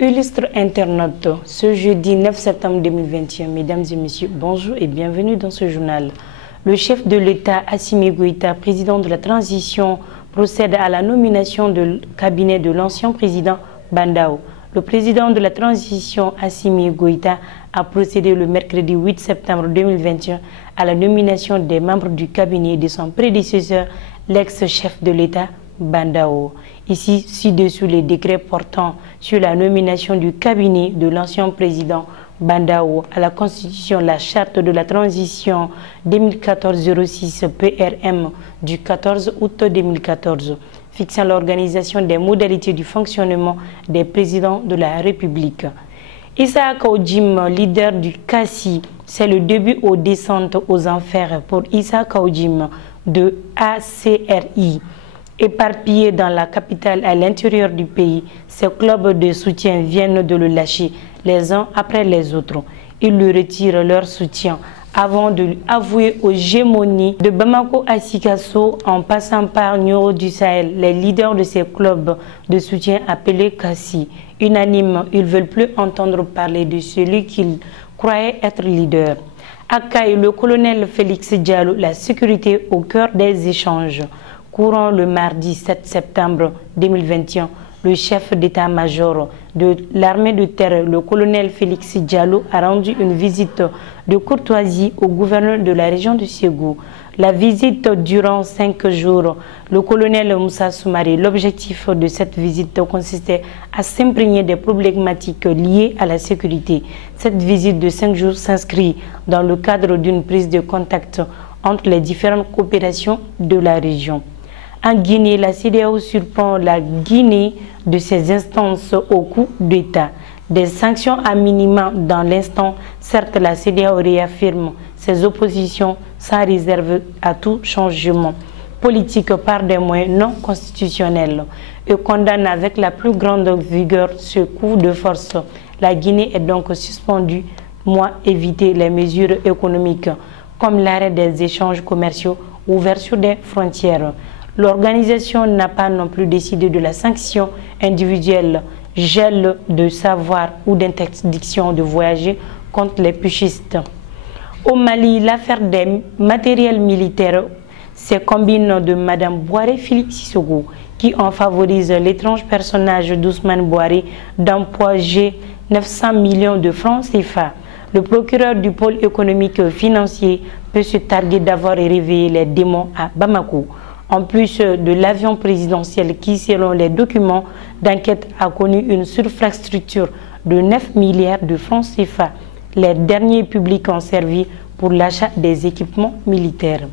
Illustre internaute, ce jeudi 9 septembre 2021, mesdames et messieurs, bonjour et bienvenue dans ce journal. Le chef de l'État, Assimi Goïta, président de la transition, procède à la nomination du cabinet de l'ancien président Bandao. Le président de la transition, Assimi Goïta, a procédé le mercredi 8 septembre 2021 à la nomination des membres du cabinet de son prédécesseur, l'ex-chef de l'État, Bandao. Ici, ci-dessous les décrets portant sur la nomination du cabinet de l'ancien président Bandao à la Constitution, la charte de la transition 2014-06 PRM du 14 août 2014, fixant l'organisation des modalités du fonctionnement des présidents de la République. Issa Kaojim, leader du CACI, c'est le début aux descentes aux enfers pour Issa Kaojim de ACRI. Éparpillés dans la capitale à l'intérieur du pays, ces clubs de soutien viennent de le lâcher les uns après les autres. Ils lui retirent leur soutien avant de lui avouer aux gémonies de Bamako à Sikasso en passant par Nioro du Sahel. Les leaders de ces clubs de soutien appelés Kassi, unanimes, ils ne veulent plus entendre parler de celui qu'ils croyaient être leader. Accueille le colonel Félix Diallo, la sécurité au cœur des échanges. Courant le mardi 7 septembre 2021, le chef d'état-major de l'armée de terre, le colonel Félix Diallo, a rendu une visite de courtoisie au gouverneur de la région de Ségou. La visite durant 5 jours. Le colonel Moussa Soumaré, l'objectif de cette visite consistait à s'imprégner des problématiques liées à la sécurité. Cette visite de 5 jours s'inscrit dans le cadre d'une prise de contact entre les différentes coopérations de la région. En Guinée, la CEDEAO surprend la Guinée de ses instances au coup d'État. Des sanctions à minima dans l'instant. Certes, la CEDEAO réaffirme ses oppositions sans réserve à tout changement politique par des moyens non constitutionnels et condamne avec la plus grande vigueur ce coup de force. La Guinée est donc suspendue, éviter les mesures économiques comme l'arrêt des échanges commerciaux, ouverture des frontières. L'organisation n'a pas non plus décidé de la sanction individuelle, gel de savoir ou d'interdiction de voyager contre les putschistes. Au Mali, l'affaire des matériels militaires, c'est combine de Mme Boiré Félix Sissoko qui en favorise l'étrange personnage d'Ousmane Boiré d'empoiger 900 millions de francs CFA. Le procureur du pôle économique financier peut se targuer d'avoir réveillé les démons à Bamako. En plus de l'avion présidentiel qui, selon les documents d'enquête, a connu une surfrastructure de 9 milliards de francs CFA. Les derniers publics ont servi pour l'achat des équipements militaires.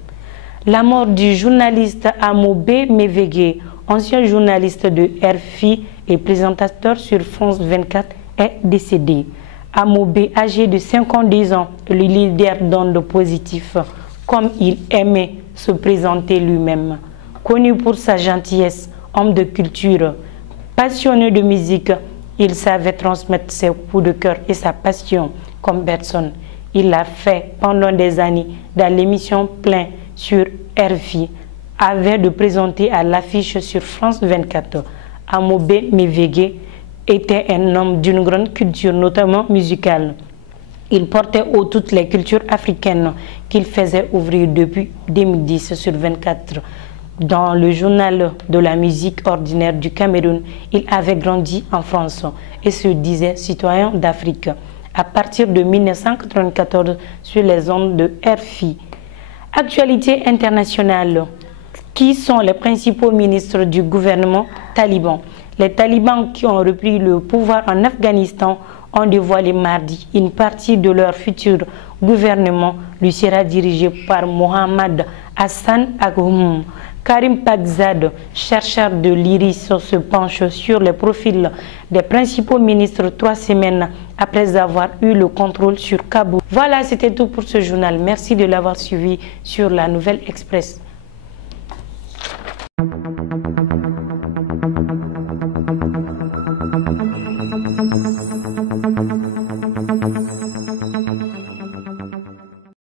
La mort du journaliste Amobé Mévégué, ancien journaliste de RFI et présentateur sur France 24, est décédé. Amobé, âgé de 52 ans, le leader d'ondes positif, comme il aimait se présenter lui-même. Connu pour sa gentillesse, homme de culture, passionné de musique, il savait transmettre ses coups de cœur et sa passion comme personne. Il l'a fait pendant des années dans l'émission Plein sur RFI, avant de présenter à l'affiche sur France 24. Amobé Mévégué était un homme d'une grande culture, notamment musicale. Il portait haut toutes les cultures africaines qu'il faisait ouvrir depuis 2010 sur 24. Dans le journal de la musique ordinaire du Cameroun, il avait grandi en France et se disait citoyen d'Afrique. À partir de 1994, sur les ondes de RFI. Actualité internationale. Qui sont les principaux ministres du gouvernement taliban? Les talibans qui ont repris le pouvoir en Afghanistan ont dévoilé mardi une partie de leur futur gouvernement lui sera dirigé par Mohamed Hassan Aghoum. Karim Pakzad, chercheur de l'IRIS, se penche sur les profils des principaux ministres 3 semaines après avoir eu le contrôle sur Kaboul. Voilà, c'était tout pour ce journal. Merci de l'avoir suivi sur La Nouvelle Express.